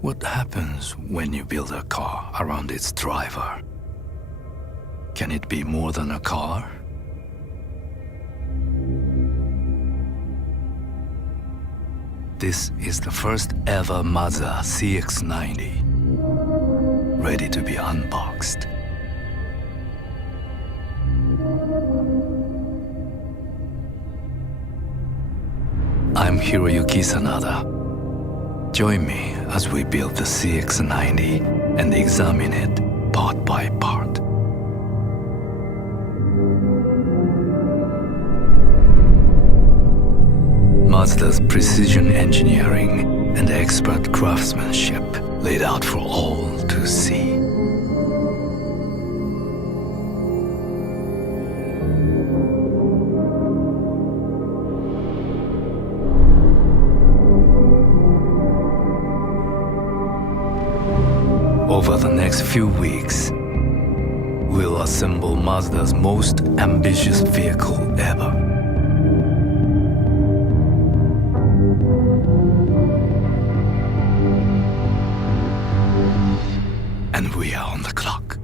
What happens when you build a car around its driver? Can it be more than a car? This is the first ever Mazda CX-90, ready to be unboxed. I'm Hiroyuki Sanada. Join me as we build the CX-90 and examine it part by part. Mazda's precision engineering and expert craftsmanship laid out for all to see. Over the next few weeks, we'll assemble Mazda's most ambitious vehicle ever. And we are on the clock.